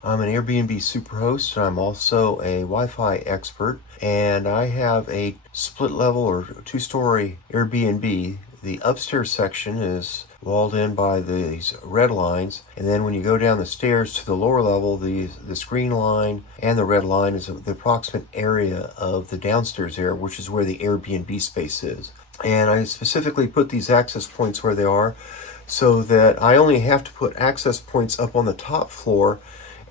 I'm an Airbnb superhost, and I'm also a Wi-Fi expert, and I have a split level or two-story Airbnb. The upstairs section is walled in by these red lines, and then when you go down the stairs to the lower level, this green line and the red line is the approximate area of the downstairs area, which is where the Airbnb space is. And I specifically put these access points where they are so that I only have to put access points up on the top floor,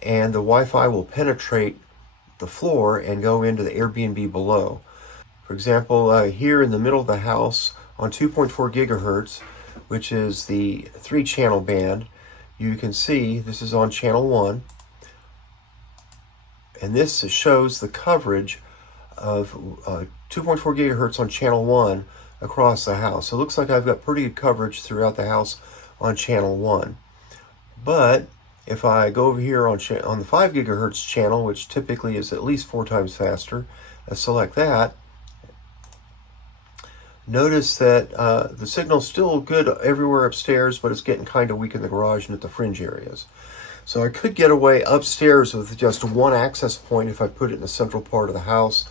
and the Wi-Fi will penetrate the floor and go into the Airbnb below. For example, here in the middle of the house on 2.4 gigahertz, which is the 3-channel band, you can see this is on channel 1, and this shows the coverage of 2.4 gigahertz on channel 1 across the house. So it looks like I've got pretty good coverage throughout the house on channel 1. But if I go over here on the 5 gigahertz channel, which typically is at least 4 times faster, I select that. Notice that the signal's still good everywhere upstairs, but it's getting kind of weak in the garage and at the fringe areas. So I could get away upstairs with just one access point if I put it in the central part of the house.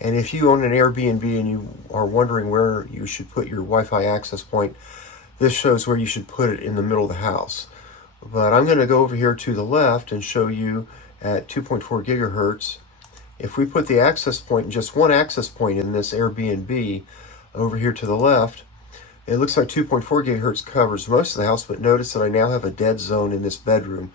And if you own an Airbnb and you are wondering where you should put your Wi-Fi access point, this shows where you should put it in the middle of the house. But I'm going to go over here to the left and show you at 2.4 gigahertz. If we put the access point, just one access point in this Airbnb over here to the left, it looks like 2.4 gigahertz covers most of the house, but notice that I now have a dead zone in this bedroom.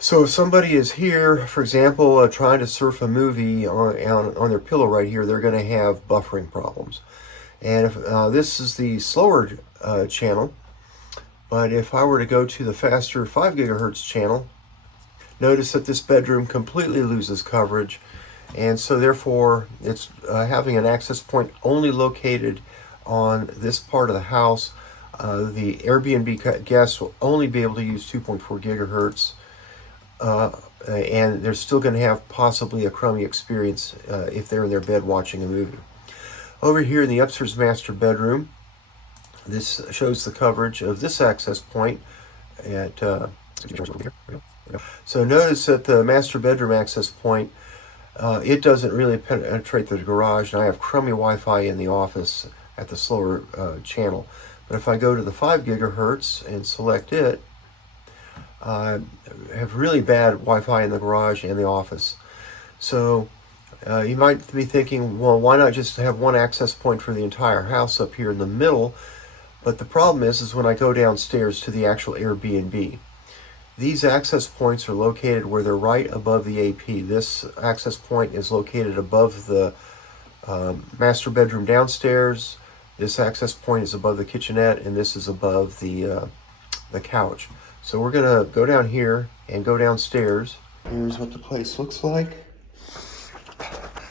So if somebody is here, for example, trying to surf a movie on their pillow right here, they're going to have buffering problems. And if this is the slower channel, but if I were to go to the faster 5 gigahertz channel, notice that this bedroom completely loses coverage, and so therefore it's having an access point only located on this part of the house. The Airbnb guests will only be able to use 2.4 gigahertz, and they're still going to have possibly a crummy experience if they're in their bed watching a movie. Over here in the upstairs master bedroom, this shows the coverage of this access point at so notice that the master bedroom access point, it doesn't really penetrate the garage, and I have crummy Wi-Fi in the office at the slower channel. But if I go to the 5 gigahertz and select it, I have really bad Wi-Fi in the garage and the office. So you might be thinking, well, why not just have one access point for the entire house up here in the middle? But the problem is when I go downstairs to the actual Airbnb, these access points are located where they're right above the AP. This access point is located above the master bedroom downstairs. This access point is above the kitchenette, and this is above the couch. So we're going to go down here and go downstairs. Here's what the place looks like.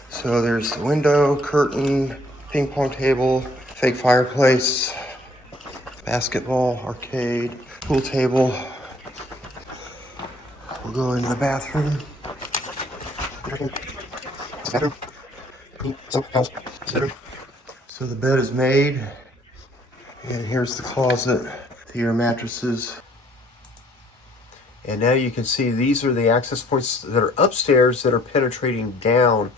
So there's the window, curtain, ping pong table, fake fireplace, basketball, arcade, pool table. We'll go into the bathroom. So the bed is made, and here's the closet to your mattresses. And now you can see these are the access points that are upstairs that are penetrating down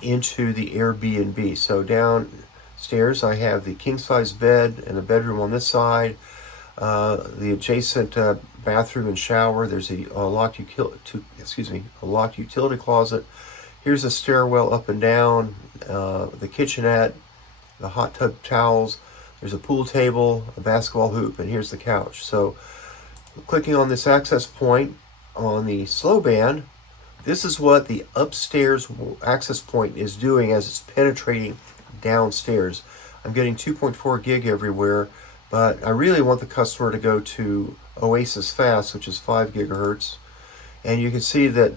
into the Airbnb. So downstairs I have the king-size bed and the bedroom on this side, the adjacent bathroom and shower. There's a locked utility closet. Here's a stairwell up and down, the kitchenette, the hot tub towels. There's a pool table, a basketball hoop, and here's the couch. So clicking on this access point on the slow band, this is what the upstairs access point is doing as it's penetrating downstairs. I'm getting 2.4 gig everywhere, but I really want the customer to go to Oasis Fast, which is 5 gigahertz. And you can see that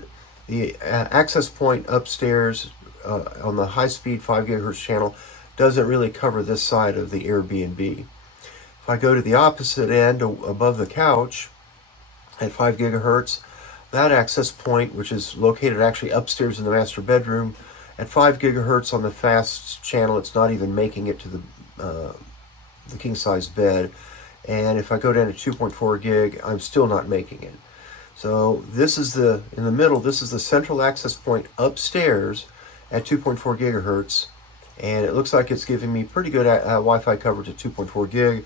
the access point upstairs on the high-speed 5 gigahertz channel doesn't really cover this side of the Airbnb. If I go to the opposite end above the couch at 5 gigahertz, that access point, which is located actually upstairs in the master bedroom, at 5 gigahertz on the fast channel, it's not even making it to the king-size bed. And if I go down to 2.4 gig, I'm still not making it. So this is in the middle, this is the central access point upstairs at 2.4 gigahertz. And it looks like it's giving me pretty good Wi-Fi coverage at 2.4 gig.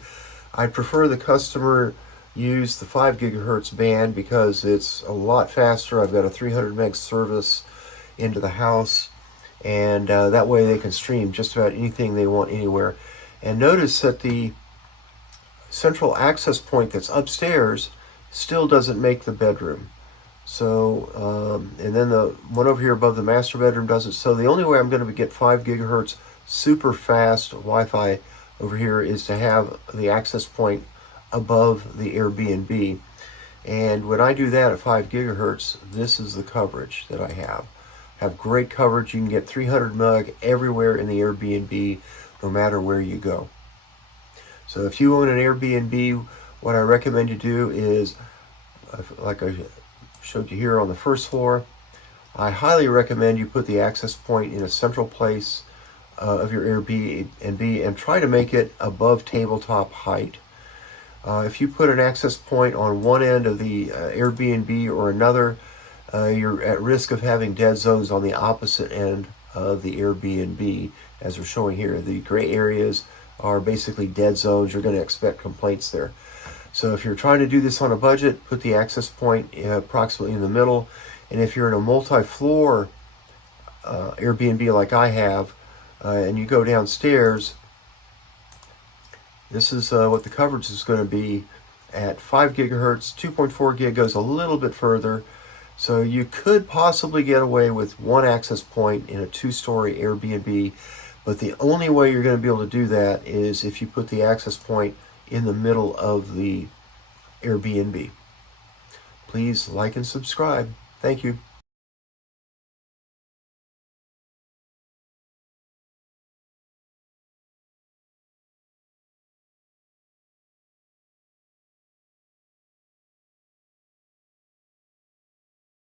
I'd prefer the customer use the 5 gigahertz band because it's a lot faster. I've got a 300 meg service into the house, and that way they can stream just about anything they want anywhere. And notice that the central access point that's upstairs still doesn't make the bedroom. So, and then the one over here above the master bedroom doesn't. So the only way I'm going to get 5 gigahertz super fast Wi-Fi over here is to have the access point above the Airbnb. And when I do that at 5 gigahertz, this is the coverage that I have. Have great coverage. You can get 300 meg everywhere in the Airbnb, no matter where you go. So if you own an Airbnb, what I recommend you do is, like I showed you here on the first floor, I highly recommend you put the access point in a central place of your Airbnb and try to make it above tabletop height. If you put an access point on one end of the Airbnb or another, you're at risk of having dead zones on the opposite end of the Airbnb, as we're showing here. The gray areas are basically dead zones. You're going to expect complaints there. So if you're trying to do this on a budget, put the access point approximately in the middle. And if you're in a multi-floor Airbnb like I have, and you go downstairs, this is what the coverage is going to be at 5 gigahertz. 2.4 gig goes a little bit further. So you could possibly get away with one access point in a 2-story Airbnb, but the only way you're going to be able to do that is if you put the access point in the middle of the Airbnb. Please like and subscribe. Thank you.